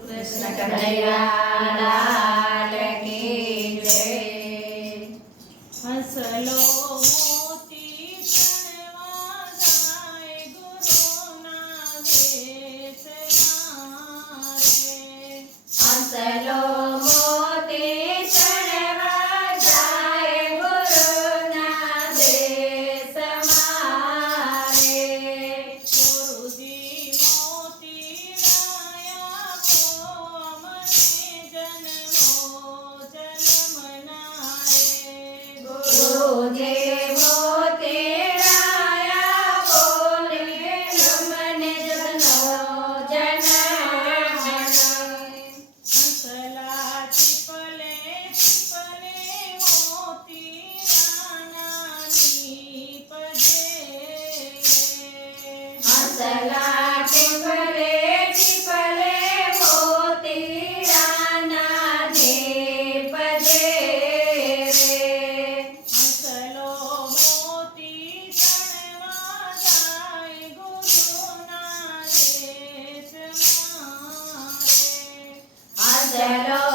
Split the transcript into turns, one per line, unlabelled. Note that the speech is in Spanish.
કૃષ્ણ Kanaiya
Shadow.